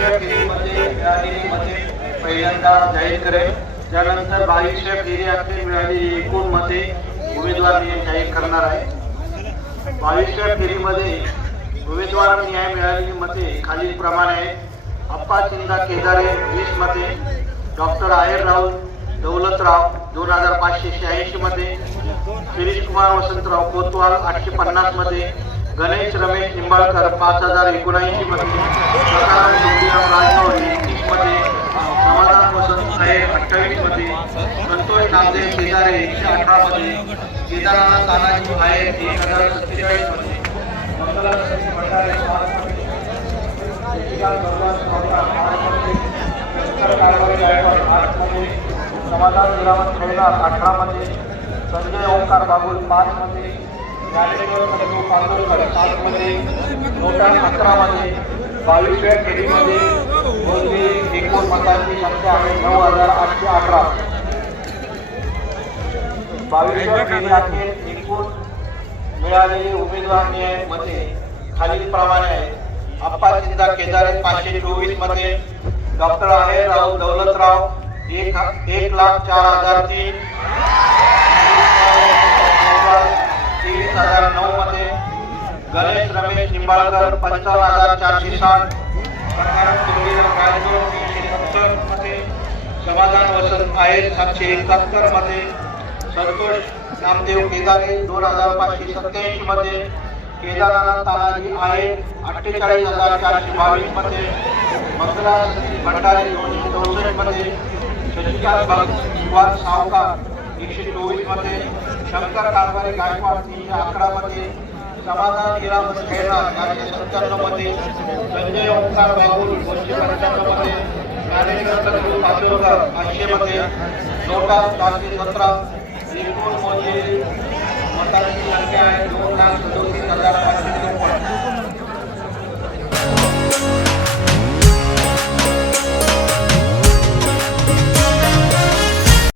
बावीसव्या फेरीमध्ये मिळालेली पहिल्यांदा जाहीर करेल त्यानंतर बावीसव्या फेरी अखेर मिळालेली एकूण मते उमेदवार जाहीर करणार आहे बावीसव्या फेरीमध्ये उमेदवार न्याय मिळालेली मते खालील प्रमाणे आहेत अप्पा चिंदा केदारे वीस मते डॉक्टर आहेर राऊत दौलतराव दोन हजार पाचशे शहाऐंशी मध्ये शिरीष कुमार वसंतराव कोतवाल आठशे पन्नासमध्ये गणेश रमेश निंबाळकर पाच हजार एकोणऐंशी मध्ये सकाराम ज्योतिराम राजनवरी तीसमध्ये समाधान वसंत साहेब अठ्ठावीसमध्ये संतोष नामदेव केदारे एकशे अठरा मध्ये केदारनाथ तानाजी आहे एक हजार सत्तेचाळीसमध्ये. मंगला भंडारे समाधान विरामन खैदार अठरा मध्ये संजय ओंकार बाबुल पाच मध्ये एकूण मतांची संख्या आहे नऊ हजार आठशे अकरा बावीसव्या फेरी अखेर एकूण उमेदवार मते खालील प्रमाणे अप्पा केदारे पाचशे चोवीसमध्ये डॉक्टर आहे राहुल दौलतराव एक एक लाख चार हजार तीन रमेश निंबाळकर पंचावन्न हजार चारशे साठ सत्तरमध्ये समाधान वसंत आहे. सातशे एकाहत्तरमध्ये संतोष नामदेव केदारे दोन हजार पाचशे सत्याऐंशी मध्ये केदारनाथ तानाजी आहे. अठ्ठेचाळीस हजार चारशे बावीसमध्ये मंगला भंडारे दोनशे चौसष्टमध्ये शशिकांत भगवान सावकार एकशे चोवीसमध्ये शंकर कारभारे गायकवाड तीनशे अकरा मध्ये समाधान हिरामन खेळणार. चारशे सत्त्याण्णवमध्ये संजय ओंकार बाबूल दोनशे पंच्याण्णवमध्ये ज्ञानेश्वर चंद्रू पाचशे मध्ये नोटा चारशे सतरा एकूण